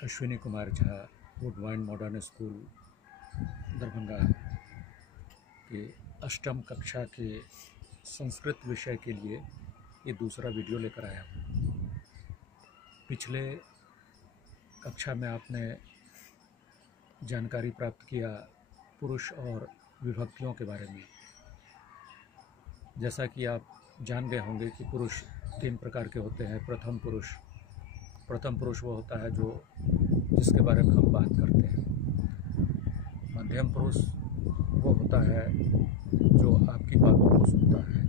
Ashwini Kumar Jha, वुडवाइन modern school Darbhanga के अष्टम कक्षा के संस्कृत विषय के लिए ये दूसरा वीडियो लेकर आया हूँ। पिछले कक्षा में आपने जानकारी प्राप्त किया पुरुष और विभक्तियों के बारे में। जैसा कि आप जान गए होंगे कि पुरुष 3 प्रकार के होते हैं। प्रथम पुरुष वो होता है जिसके बारे में हम बात करते हैं। मध्यम पुरुष वो होता है जो आपकी बातों को सुनता है,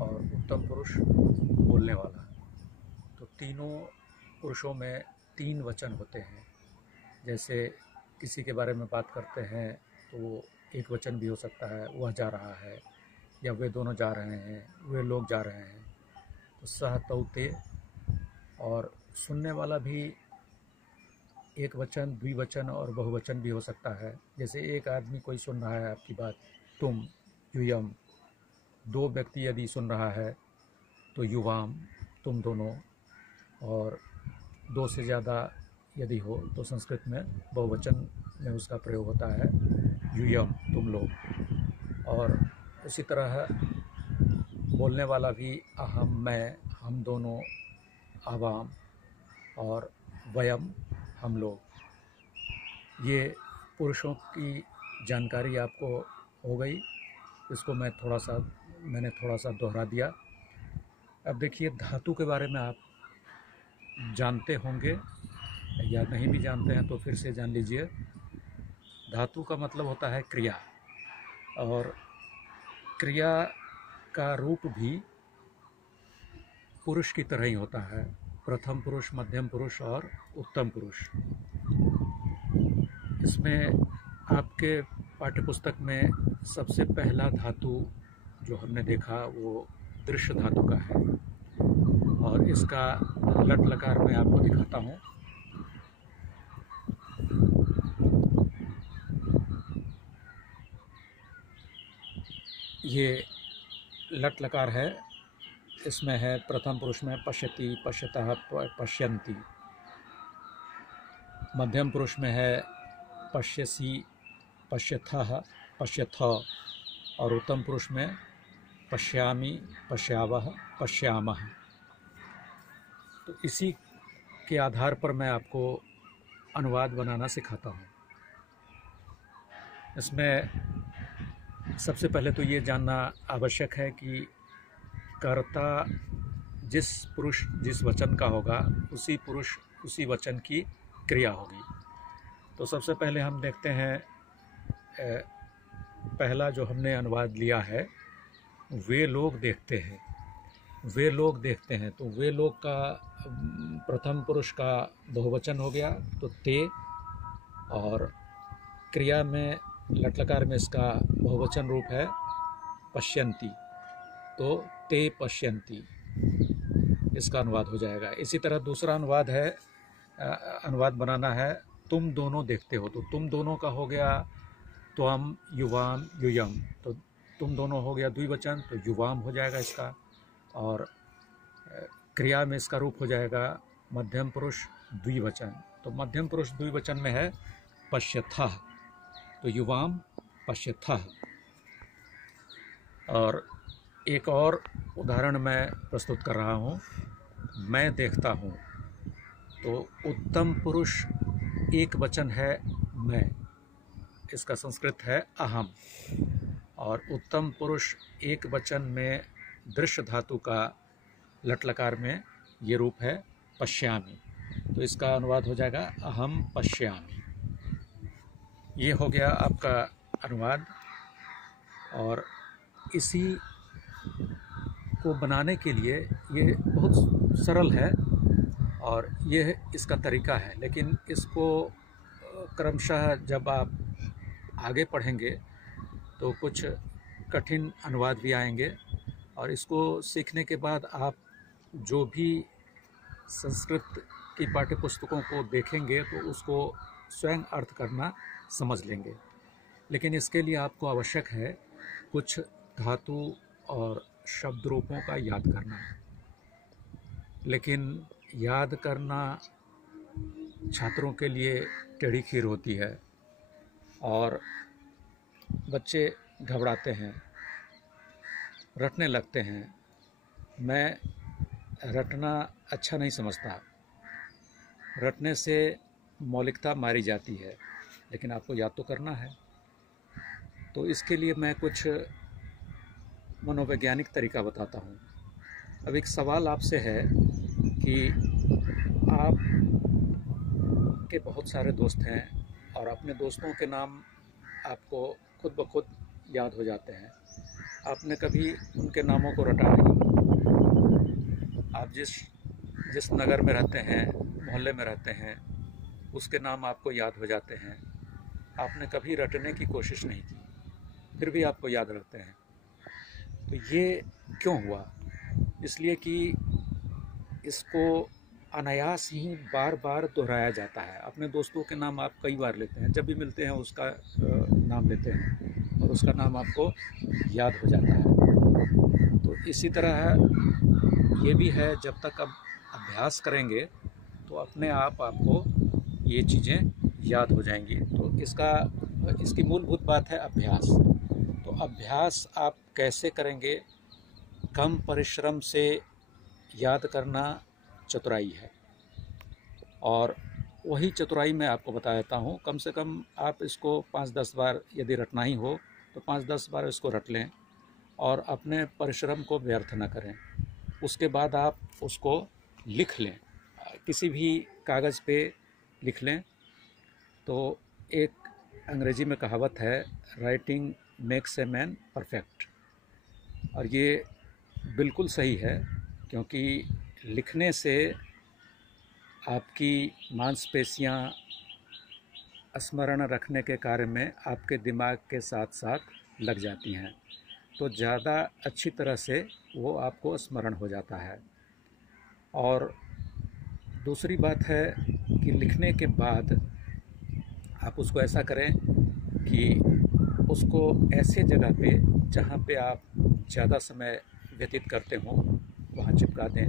और उत्तम पुरुष बोलने वाला। तो तीनों पुरुषों में 3 वचन होते हैं। जैसे किसी के बारे में बात करते हैं तो वो एक वचन भी हो सकता है, वह जा रहा है, या वे दोनों जा रहे हैं, वे लोग जा रहे हैं। तो सह तौ ते। और सुनने वाला भी एक वचन, द्विवचन और बहुवचन भी हो सकता है। जैसे एक आदमी कोई सुन रहा है आपकी बात, तुम, यूयम। 2 व्यक्ति यदि सुन रहा है तो युवाम, तुम दोनों। और 2 से ज़्यादा यदि हो तो संस्कृत में बहुवचन में उसका प्रयोग होता है, यूयम, तुम लोग। और उसी तरह बोलने वाला भी अहम, मैं, हम दोनों, आवाम, और वयम, हम लोग। ये पुरुषों की जानकारी आपको हो गई। इसको मैंने थोड़ा सा दोहरा दिया। अब देखिए, धातु के बारे में आप जानते होंगे, या नहीं भी जानते हैं तो फिर से जान लीजिए। धातु का मतलब होता है क्रिया, और क्रिया का रूप भी पुरुष की तरह ही होता है। प्रथम पुरुष, मध्यम पुरुष और उत्तम पुरुष। इसमें आपके पाठ्यपुस्तक में सबसे पहला धातु जो हमने देखा वो दृश्य धातु का है, और इसका लट लकार मैं आपको दिखाता हूँ। ये लट लकार है। इसमें है प्रथम पुरुष में पश्यति, पश्यतः, पश्यन्ति। मध्यम पुरुष में है पश्यसि, पश्यथः, पश्यथ। और उत्तम पुरुष में पश्यामि, पश्यावः, पश्यामः। तो इसी के आधार पर मैं आपको अनुवाद बनाना सिखाता हूँ। इसमें सबसे पहले तो ये जानना आवश्यक है कि कर्ता जिस वचन का होगा, उसी पुरुष उसी वचन की क्रिया होगी। तो सबसे पहले हम देखते हैं, पहला जो हमने अनुवाद लिया है, वे लोग देखते हैं। वे लोग देखते हैं, तो वे लोग का प्रथम पुरुष का बहुवचन हो गया, तो ते। और क्रिया में लट्लकार में इसका बहुवचन रूप है पश्यन्ति, तो ते पश्यन्ति, इसका अनुवाद हो जाएगा। इसी तरह दूसरा अनुवाद बनाना है, तुम दोनों देखते हो। तो तुम दोनों का हो गया त्वम, युवाम, युयम। तो तुम दोनों हो गया द्विवचन, तो युवाम हो जाएगा इसका। और क्रिया में इसका रूप हो जाएगा मध्यम पुरुष द्विवचन। तो मध्यम पुरुष द्विवचन में है पश्यथः, तो युवाम पश्यथः। और एक और उदाहरण मैं प्रस्तुत कर रहा हूँ, मैं देखता हूँ। तो उत्तम पुरुष एक वचन है मैं, इसका संस्कृत है अहम। और उत्तम पुरुष एक वचन में दृश्य धातु का लट्लकार में ये रूप है पश्यामि, तो इसका अनुवाद हो जाएगा अहम पश्यामि। ये हो गया आपका अनुवाद। और इसी को बनाने के लिए ये बहुत सरल है, और ये इसका तरीका है। लेकिन इसको क्रमशः जब आप आगे पढ़ेंगे तो कुछ कठिन अनुवाद भी आएंगे, और इसको सीखने के बाद आप जो भी संस्कृत की पाठ्यपुस्तकों को देखेंगे तो उसको स्वयं अर्थ करना समझ लेंगे। लेकिन इसके लिए आपको आवश्यक है कुछ धातु और शब्द रूपों का याद करना। लेकिन याद करना छात्रों के लिए टेढ़ी खीर होती है और बच्चे घबराते हैं, रटने लगते हैं। मैं रटना अच्छा नहीं समझता। रटने से मौलिकता मारी जाती है, लेकिन आपको याद तो करना है। तो इसके लिए मैं कुछ मनोवैज्ञानिक तरीका बताता हूँ। अब एक सवाल आपसे है कि आप के बहुत सारे दोस्त हैं और अपने दोस्तों के नाम आपको खुद ब खुद याद हो जाते हैं। आपने कभी उनके नामों को रटा नहीं। आप जिस नगर में रहते हैं, मोहल्ले में रहते हैं, उसके नाम आपको याद हो जाते हैं। आपने कभी रटने की कोशिश नहीं की, फिर भी आपको याद रखते हैं। तो ये क्यों हुआ? इसलिए कि इसको अनायास ही बार बार दोहराया जाता है। अपने दोस्तों के नाम आप कई बार लेते हैं, जब भी मिलते हैं उसका नाम लेते हैं और उसका नाम आपको याद हो जाता है। तो इसी तरह ये भी है, जब तक अब अभ्यास करेंगे तो अपने आप आपको ये चीज़ें याद हो जाएंगी। तो इसकी मूलभूत बात है अभ्यास। तो अभ्यास आप कैसे करेंगे? कम परिश्रम से याद करना चतुराई है, और वही चतुराई मैं आपको बता देता हूँ। कम से कम आप इसको 5-10 बार, यदि रटना ही हो तो 5-10 बार इसको रट लें और अपने परिश्रम को व्यर्थ न करें। उसके बाद आप उसको लिख लें, किसी भी कागज़ पे लिख लें। तो एक अंग्रेजी में कहावत है, writing makes a man perfect, और ये बिल्कुल सही है, क्योंकि लिखने से आपकी मांसपेशियां स्मरण रखने के कार्य में आपके दिमाग के साथ साथ लग जाती हैं, तो ज़्यादा अच्छी तरह से वो आपको स्मरण हो जाता है। और दूसरी बात है कि लिखने के बाद आप उसको ऐसा करें कि उसको ऐसे जगह पे जहाँ पे आप ज़्यादा समय व्यतीत करते हों वहाँ चिपका दें,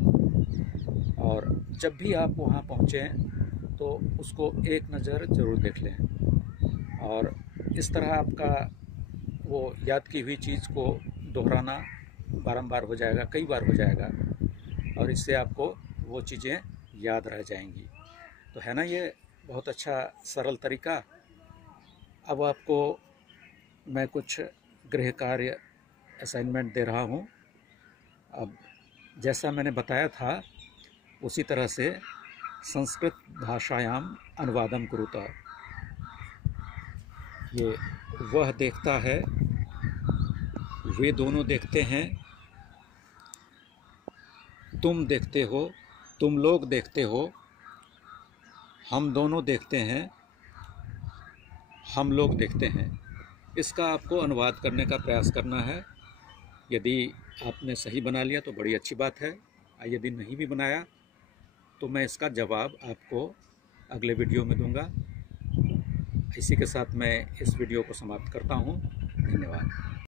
और जब भी आप वहाँ पहुँचें तो उसको एक नज़र ज़रूर देख लें। और इस तरह आपका वो याद की हुई चीज़ को दोहराना बारंबार हो जाएगा, कई बार हो जाएगा, और इससे आपको वो चीज़ें याद रह जाएंगी। तो है ना ये बहुत अच्छा सरल तरीका। अब आपको मैं कुछ गृह कार्य असाइनमेंट दे रहा हूँ। अब जैसा मैंने बताया था उसी तरह से संस्कृत भाषायाम अनुवादम कुरुतः। ये वह देखता है, वे दोनों देखते हैं, तुम देखते हो, तुम लोग देखते हो, हम दोनों देखते हैं, हम लोग देखते हैं। इसका आपको अनुवाद करने का प्रयास करना है। यदि आपने सही बना लिया तो बड़ी अच्छी बात है, यदि नहीं भी बनाया तो मैं इसका जवाब आपको अगले वीडियो में दूंगा। इसी के साथ मैं इस वीडियो को समाप्त करता हूँ। धन्यवाद।